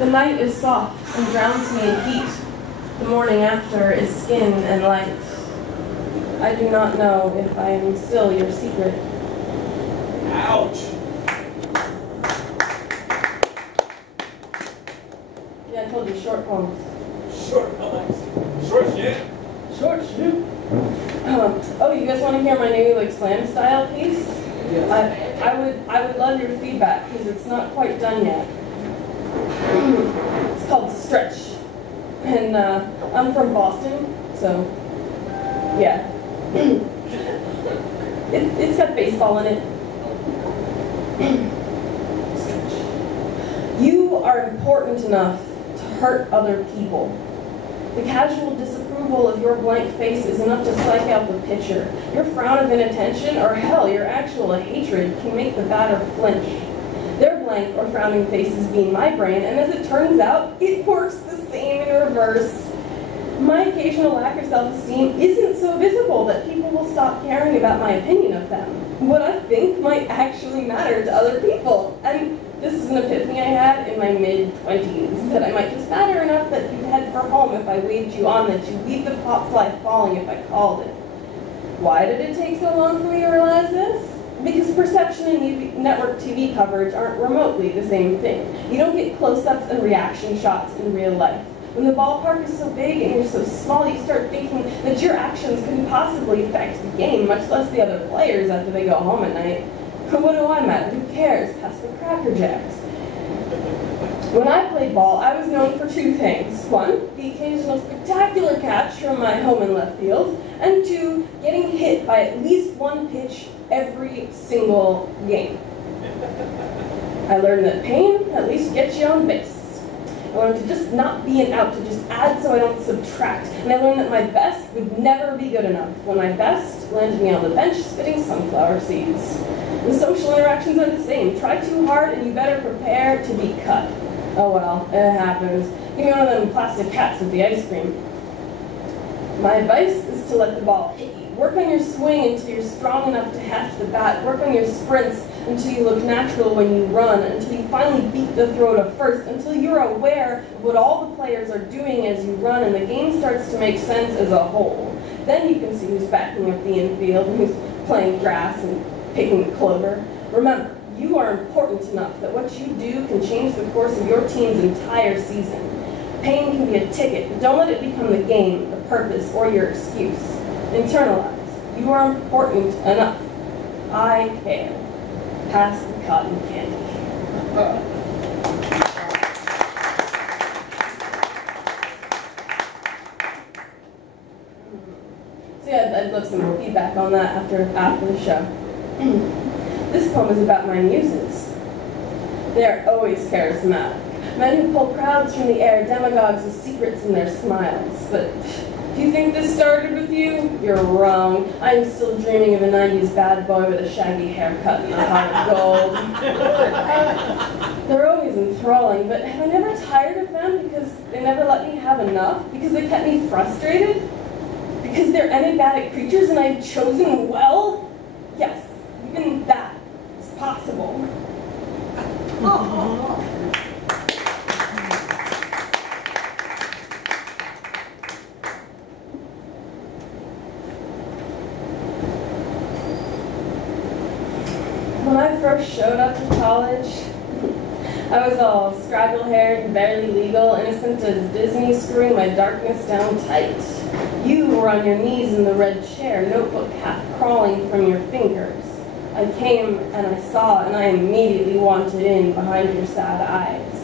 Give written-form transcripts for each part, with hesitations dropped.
The night is soft and drowns me in heat. The morning after is skin and light. I do not know if I am still your secret. Ouch! Yeah, I told you short poems. Short poems. Short shit. Short shit. Oh, you guys want to hear my new slam style piece? Yes. I would love your feedback because it's not quite done yet. It's called Stretch, and I'm from Boston, so yeah. It's got baseball in it. You are important enough to hurt other people. The casual disapproval of your blank face is enough to psych out the pitcher. Your frown of inattention, or hell, your actual hatred, can make the batter flinch. Their blank or frowning faces being my brain, and as it turns out, it works the same in reverse. My occasional lack of self-esteem isn't so visible that people will stop caring about my opinion of them. What I think might actually matter to other people. And this is an epiphany I had in my mid-20s, that I might just matter enough that you'd head for home if I waved you on, that you'd leave the pop fly falling if I called it. Why did it take so long for me to realize this? Because perception and network TV coverage aren't remotely the same thing. You don't get close-ups and reaction shots in real life. When the ballpark is so big and you're so small, you start thinking that your actions couldn't possibly affect the game, much less the other players after they go home at night. What do I matter? Who cares? Past the Cracker Jacks. When I played ball, I was known for two things. One, the occasional spectacular catch from my home in left field, and two, getting hit by at least one pitch every single game. I learned that pain at least gets you on base. I learned to just not be an out, to just add so I don't subtract. And I learned that my best would never be good enough, when my best landed me on the bench spitting sunflower seeds. The social interactions are the same. Try too hard and you better prepare to be cut. Oh well, it happens. Give me one of them plastic hats with the ice cream. My advice is to let the ball hit you. Work on your swing until you're strong enough to heft the bat. Work on your sprints until you look natural when you run, until you finally beat the throw to first, until you're aware of what all the players are doing as you run and the game starts to make sense as a whole. Then you can see who's backing up the infield and who's playing grass and picking the clover. Remember, you are important enough that what you do can change the course of your team's entire season. Pain can be a ticket, but don't let it become the game, the purpose, or your excuse. Internalize. You are important enough. I care. Pass the cotton candy. So yeah, I'd love some feedback on that after the show. This poem is about my muses. They are always charismatic. Men who pull crowds from the air, demagogues with secrets in their smiles. But if you think this started with you, you're wrong. I'm still dreaming of a 90s bad boy with a shaggy haircut and a heart of gold. They're always enthralling, but have I never tired of them because they never let me have enough? Because they kept me frustrated? Because they're enigmatic creatures and I've chosen well? Yes, even that is possible. Aww. When I first showed up to college, I was all scraggle-haired and barely legal, innocent as Disney, screwing my darkness down tight. You were on your knees in the red chair, notebook half crawling from your fingers. I came and I saw, and I immediately wanted in behind your sad eyes.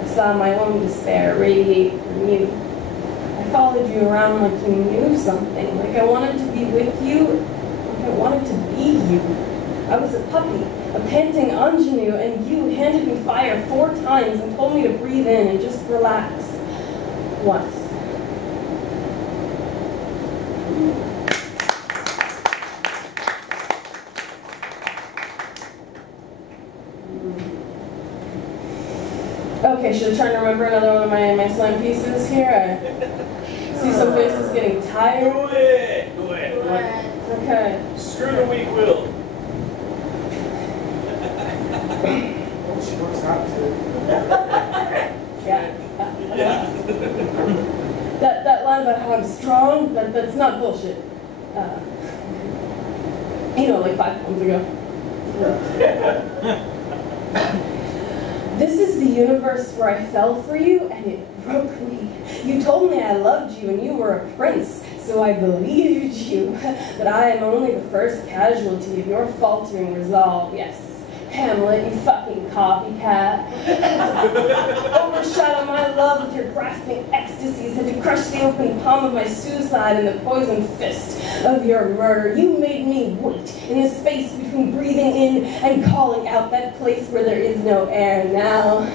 I saw my own despair radiate from you. I followed you around like you knew something, like I wanted to be with you, like I wanted to be you. I was a puppy, a panting ingenue, and you handed me fire 4 times and told me to breathe in and just relax. Once. Okay, should I try to remember another one of my slam pieces here? I see some faces getting tired. Do it! Do it! Do it. Okay. Screw the weak will. She works out too. Yeah, on about how I'm strong, but that's not bullshit. Like 5 poems ago. This is the universe where I fell for you, and it broke me. You told me I loved you, and you were a prince, so I believed you. But I am only the first casualty of your faltering resolve. Yes, Hamlet, you fucking copycat. Overshadow my love with your grasping ecstasies, and to crush the open palm of my suicide in the poisoned fist of your murder. You made me wait in the space between breathing in and calling out, that place where there is no air. Now,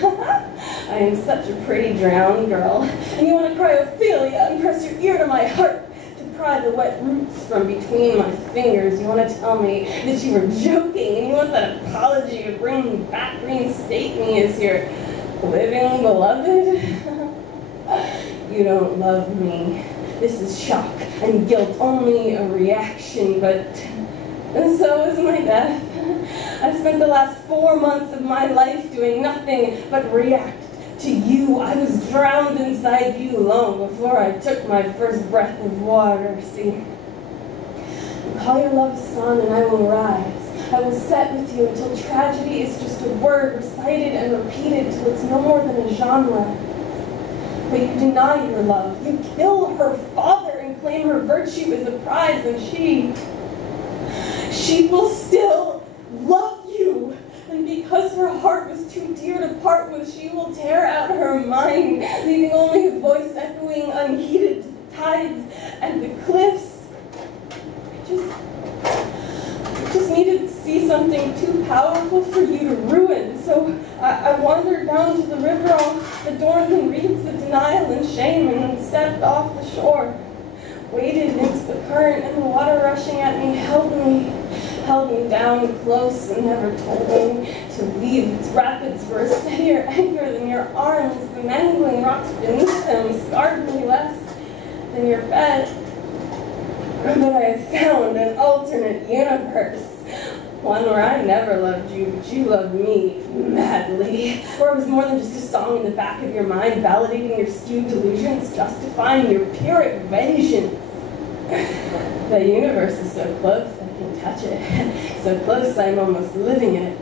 I am such a pretty drowned girl, and you want to cry Ophelia and press your ear to my heart, pry the wet roots from between my fingers. You want to tell me that you were joking, and you want that apology to bring me back, reinstate me as your living beloved? You don't love me. This is shock and guilt, only a reaction, and so is my death. I spent the last 4 months of my life doing nothing but react to you. I was drowned inside you long before I took my first breath of water. See, call your love son and I will rise. I will set with you until tragedy is just a word recited and repeated till it's no more than a genre. But you deny your love. You kill her father and claim her virtue as a prize, and she will still love you. And because her heart was too dear to part with, she will tear out her mind, leaving only a voice echoing unheeded to the tides and the cliffs. I just needed to see something too powerful for you to ruin. So I wandered down to the river, all adorned in wreaths of denial and shame, and then stepped off the shore, waded into the current, and the water rushing at me held me down close and never told me to leave. Its rapids were a steadier anchor than your arms. The mangling rocks beneath them scarred me less than your bed. But I have found an alternate universe, one where I never loved you, but you loved me madly, where it was more than just a song in the back of your mind, validating your skewed delusions, justifying your pyrrhic vengeance. The universe is so close, I can touch it. So close, I'm almost living in it.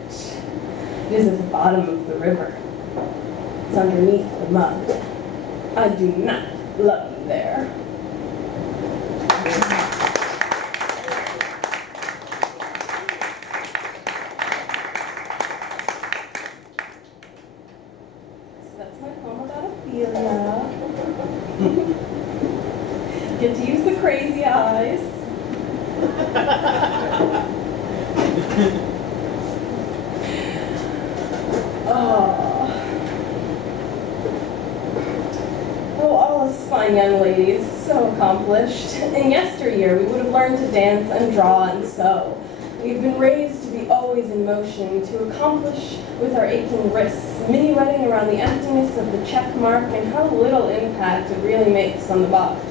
It is at the bottom of the river. It's underneath the mud. I do not love you there. So that's my poem about Ophelia. Get to use the crazy eyes. Oh, all us fine young ladies, so accomplished. In yesteryear, we would have learned to dance and draw and sew. We've been raised to be always in motion, to accomplish with our aching wrists, minuetting around the emptiness of the check mark and how little impact it really makes on the box.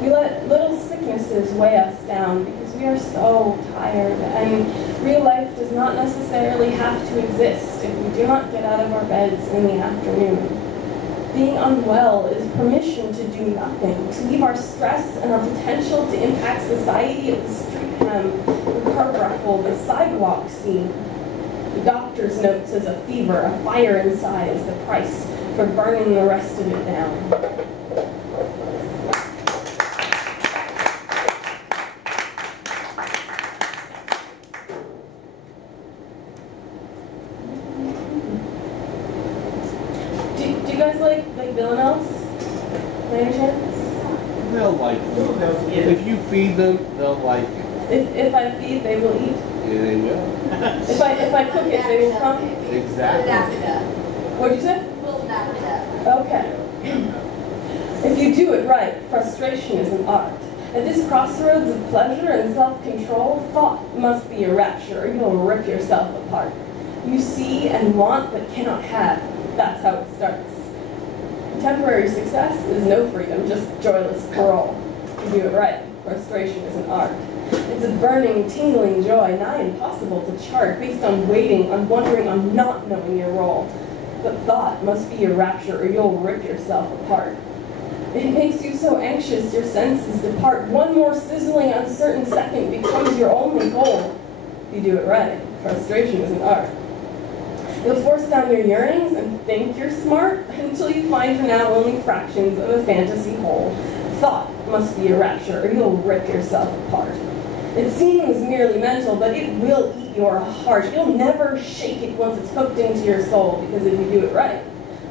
We let little sicknesses weigh us down because we are so tired, and real life does not necessarily have to exist if we do not get out of our beds in the afternoon. Being unwell is permission to do nothing, to leave our stress and our potential to impact society at the street hem, the car ruffle, the sidewalk scene. The doctor's note says a fever, a fire inside is the price for burning the rest of it down. Do you guys like villanelles? By any chance? They'll like it. If you feed them, they'll like it. If I feed, they will eat. Yeah, they will. If I cook it, they will come. Exactly. What'd you say? Okay. If you do it right, frustration is an art. At this crossroads of pleasure and self-control, thought must be your rapture, or you'll rip yourself apart. You see and want, but cannot have. That's how it starts. Temporary success is no freedom, just joyless parole. To do it right, frustration is an art. It's a burning, tingling joy, nigh impossible to chart, based on waiting, on wondering, on not knowing your role. But thought must be your rapture, or you'll rip yourself apart. It makes you so anxious your senses depart. One more sizzling, uncertain second becomes your only goal. You do it right. Frustration is an art. You'll force down your yearnings and think you're smart until you find you're now only fractions of a fantasy whole. Thought must be a rapture or you'll rip yourself apart. It seems merely mental, but it will eat your heart. You'll never shake it once it's hooked into your soul, because if you do it right,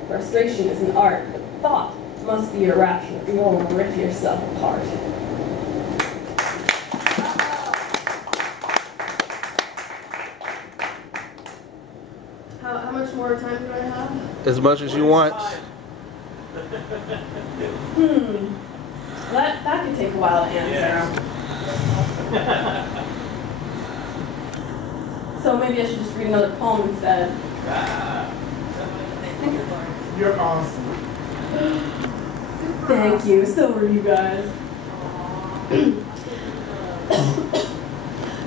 frustration is an art, but thought must be a rapture or you'll rip yourself apart. How much more time do I have? As much as you want. That could take a while to answer. Yes. So maybe I should just read another poem instead. You're awesome. Thank you. So are you guys.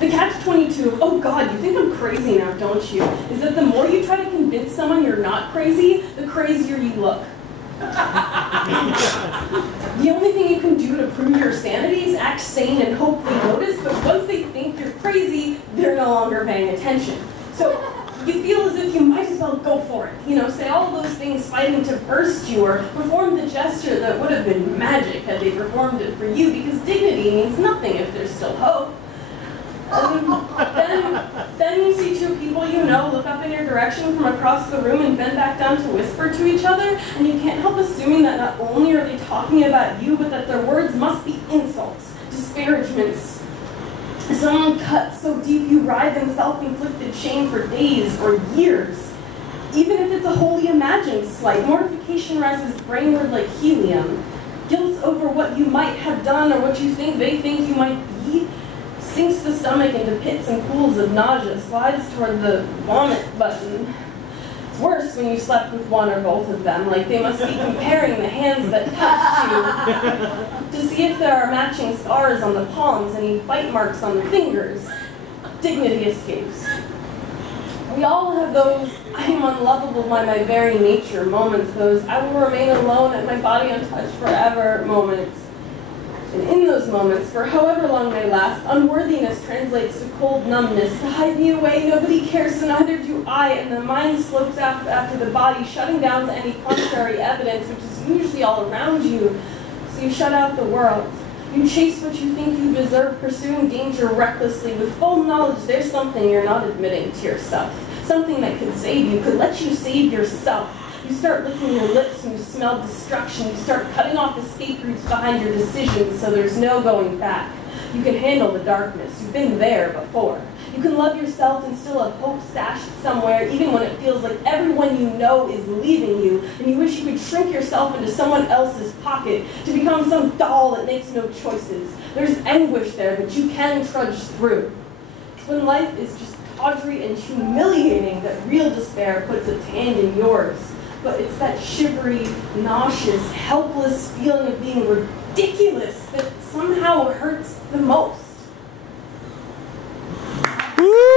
The catch-22 of, oh God, you think I'm crazy now, don't you? Is that the more you try to convince someone you're not crazy, the crazier you look. The only thing you can do to prove your sanity is act sane and hope they notice, but once they think you're crazy, they're no longer paying attention. So you feel as if you might as well go for it. You know, say all those things fighting to burst you, or perform the gesture that would have been magic had they performed it for you, because dignity means nothing if there's still hope. Then you see two people you know look up in your direction from across the room and bend back down to whisper to each other, and you can't help assuming that not only are they talking about you, but that their words must be insults, disparagements. Someone cut so deep you writhe in self-inflicted shame for days or years. Even if it's a wholly imagined slight, mortification rises brainward like helium. Guilt over what you might have done or what you think they think you might be sinks the stomach into pits and pools of nausea, slides toward the vomit button. It's worse when you slept with one or both of them, like they must be comparing the hands that touched you to see if there are matching scars on the palms, any bite marks on the fingers. Dignity escapes. We all have those I am unlovable by my very nature moments, those I will remain alone and my body untouched forever moments. And in those moments, for however long they last, unworthiness translates to cold numbness. To hide me away, nobody cares, so neither do I, and the mind slopes after the body, shutting down to any contrary evidence, which is usually all around you. So you shut out the world. You chase what you think you deserve, pursuing danger recklessly, with full knowledge there's something you're not admitting to yourself. Something that could save you, could let you save yourself. You start licking your lips and you smell destruction. You start cutting off escape routes behind your decisions so there's no going back. You can handle the darkness. You've been there before. You can love yourself and still have hope stashed somewhere, even when it feels like everyone you know is leaving you, and you wish you could shrink yourself into someone else's pocket to become some doll that makes no choices. There's anguish there, but you can trudge through. It's when life is just tawdry and humiliating that real despair puts its hand in yours. But it's that shivery, nauseous, helpless feeling of being ridiculous that somehow hurts the most. Woo!